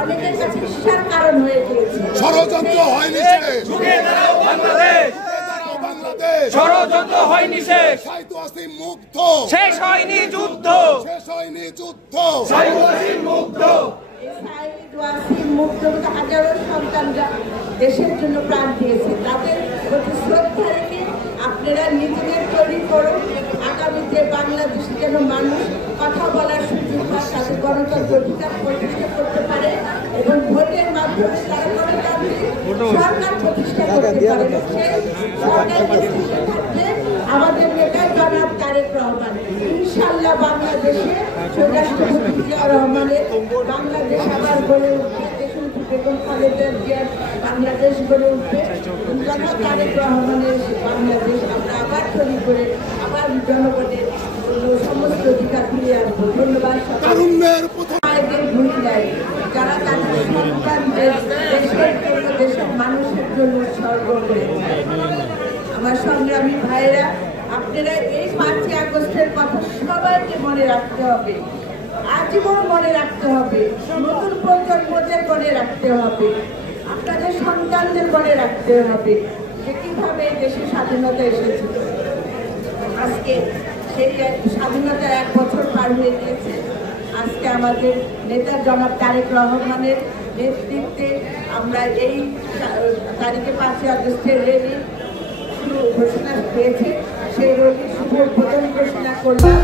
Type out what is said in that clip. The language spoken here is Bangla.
অনেকের কাছে ঈর্ষার কারণ হয়ে গিয়েছে। ষড়যন্ত্র হয়নি ষড়যন্ত্র হয়নি শেষ, মুগ্ধ শেষ হয়নি যুদ্ধ, শেষ হয়নি যুদ্ধ, হাজারো সন্তানরা দেশের জন্য প্রাণ দিয়েছে। তাদের প্রতি শ্রদ্ধা রেখে আপনারা নিজেদের তৈরি করুন। আগামীতে বাংলাদেশে যেন মানুষ কথা বলার সুযোগ পায়, তাদের গণতন্ত্র অধিকার প্রতিষ্ঠা করতে পারে এবং ভোটের মাধ্যমে তারা গণতান্ত্রিক সরকার প্রতিষ্ঠা করতে পারে। সেই সরকার প্রতিষ্ঠা থাকলে আমাদের নেতা জনাব তারেক রহমান ইনশাআল্লাহ বাংলাদেশে স্বরাষ্ট্রমন্ত্রী জিয়াউর রহমানের বাংলাদেশ আবার গড়ে উঠবে, দেশনেত্রী বেগম খালেদা জিয়ার বাংলাদেশ গড়ে উঠবে। জনাব তারেক রহমানের বাংলাদেশ আমরা আবার তৈরি করে আবার জনগণের সমস্ত অধিকার ফিরে আসবো। ধন্যবাদ। মায়েদের ভুল দেয় যারা তাদের সন্তানদের দেশের জন্য, দেশের মানুষের জন্য উৎসর্গ করেছে। আমার সংগ্রামী ভাইয়েরা, আপনারা এই 5ই আগস্টের কথা সবাইকে মনে রাখতে হবে, আজীবন মনে রাখতে হবে, নতুন প্রজন্মদের মনে রাখতে হবে, আপনাদের সন্তানদের মনে রাখতে হবে যে কিভাবে দেশের স্বাধীনতা এসেছিল। আজকে সেই স্বাধীনতার 1 বছর পার হয়ে গিয়েছে। আজকে আমাদের নেতা জনাব তারেক রহমানের নেতৃত্বে আমরা এই তারিখে 5ই আগস্টের র্যালি ঘোষণা পেয়েছে। সেই র্যালি শুভ উদ্বোধন ঘোষণা করলাম।